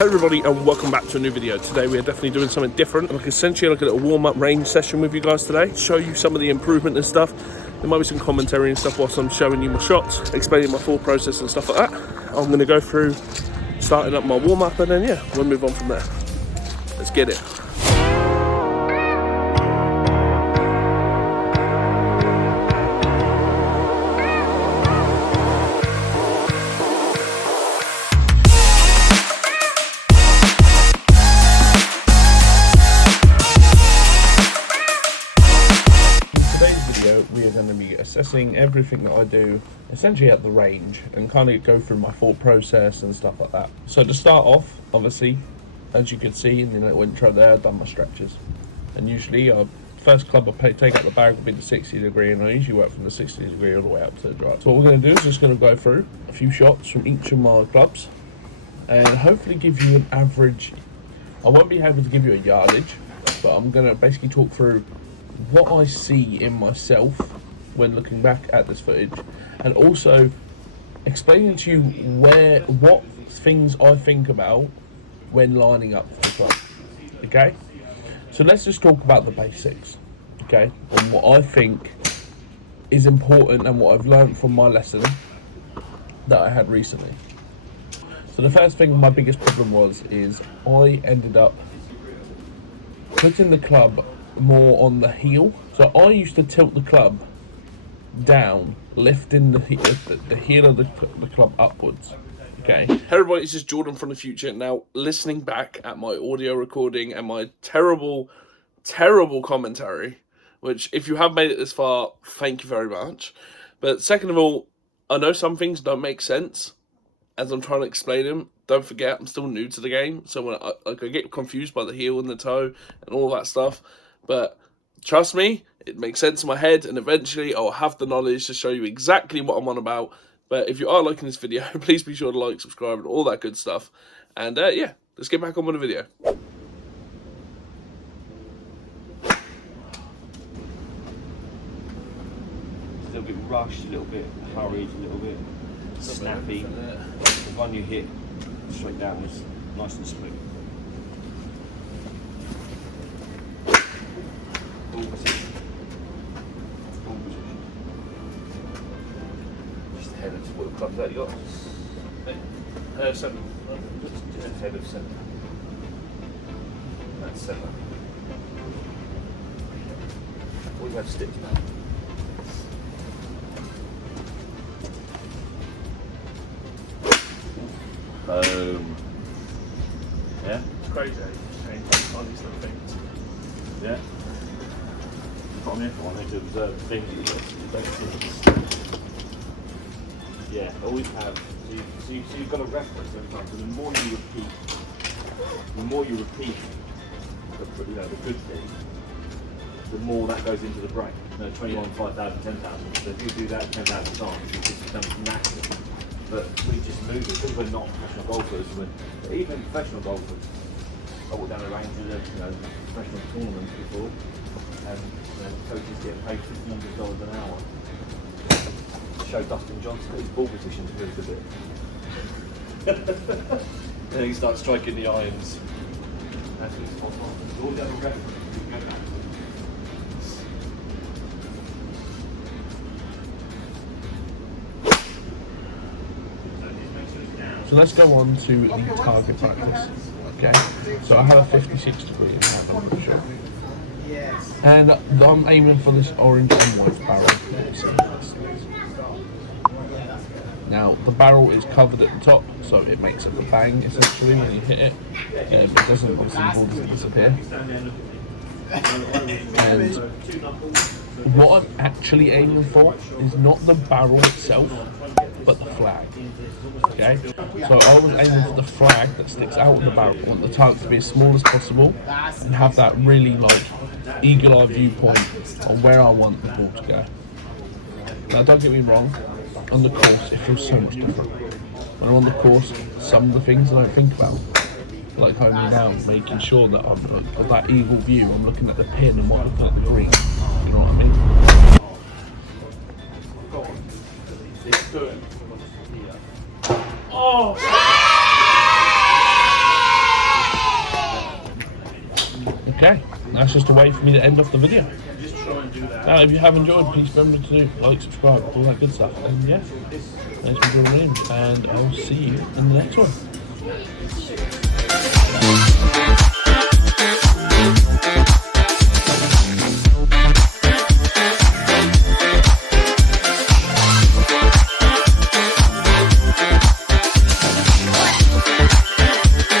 Hello everybody and welcome back to a new video. Today we are definitely doing something different. I'm essentially like a little warm-up range session with you guys today. Show you some of the improvement and stuff. There might be some commentary and stuff whilst I'm showing you my shots, explaining my full process and stuff like that. I'm going to go through starting up my warm-up and then yeah, we'll move on from there. Let's get it. We are going to be assessing everything that I do essentially at the range and kind of go through my thought process and stuff like that. So to start off, obviously, as you can see in the little intro there, I've done my stretches. And usually, first club I take out the bag will be the 60 degree, and I usually work from the 60 degree all the way up to the drive. So what we're going to do is just going to go through a few shots from each of my clubs and hopefully give you an average. I won't be able to give you a yardage, but I'm going to basically talk through what I see in myself when looking back at this footage, and also explaining to you what things I think about when lining up for the club. Okay, so let's just talk about the basics, okay, and what I think is important and what I've learned from my lesson that I had recently. So the first thing, my biggest problem is I ended up putting the club more on the heel. So I used to tilt the club down, lifting the heel of the club upwards. Okay. Hey everybody, it's just Jordan from the future. Now, listening back at my audio recording and my terrible commentary, which if you have made it this far, thank you very much. But second of all, I know some things don't make sense as I'm trying to explain them. Don't forget, I'm still new to the game, so when I get confused by the heel and the toe and all that stuff. But trust me, it makes sense in my head, and eventually I'll have the knowledge to show you exactly what I'm on about. But if you are liking this video, please be sure to like, subscribe, and all that good stuff. And yeah, let's get back on with the video. A little bit rushed, a little bit hurried, a little bit snappy. The one you hit straight down was nice and smooth. Ball position. Ball position. Just ahead of what club that you got? 7. Just ahead of centre. That's centre. Always have sticks now. Boom. Yeah? It's crazy how you just change all these little things. Yeah. That's what I'm here for. I'm here to observe things that you don't see. Yeah, always have. So you've got a reference every time. So the more you repeat the good thing, the more that goes into the brain. 21, 5,000, 10,000. So if you do that 10,000 times, it just becomes natural. But we just move it because we're not professional golfers. But even professional golfers, I walked down the range of professional tournaments before, and coaches getting paid $1,500 an hour. Show Dustin Johnson that his ball position's moved a bit. Then he starts striking the irons. That's what it's spot on. All the other references you can go back to. So let's go on to the target practice. Okay, so I have a 56 degree in my shot, and I'm aiming for this orange and white barrel. Now the barrel is covered at the top, so it makes a bang essentially when you hit it. It doesn't, obviously the ball doesn't disappear. And what I'm actually aiming for is not the barrel itself, but the flag. Okay, so I was aiming for the flag that sticks out of the barrel. I want the target to be as small as possible and have that really eagle-eye viewpoint on where I want the ball to go. Now don't get me wrong, on the course it feels so much different. When I'm on the course, some of the things I don't think about, like homing out, making sure that I've got that eagle view, I'm looking at the pin and what I'm looking at the green. You know what I mean? Oh! Okay, that's just a way for me to end off the video. Just try and do that. Now, if you have enjoyed, please remember to do like, subscribe, all that good stuff. And yeah, thanks for joining in, and I'll see you in the next one.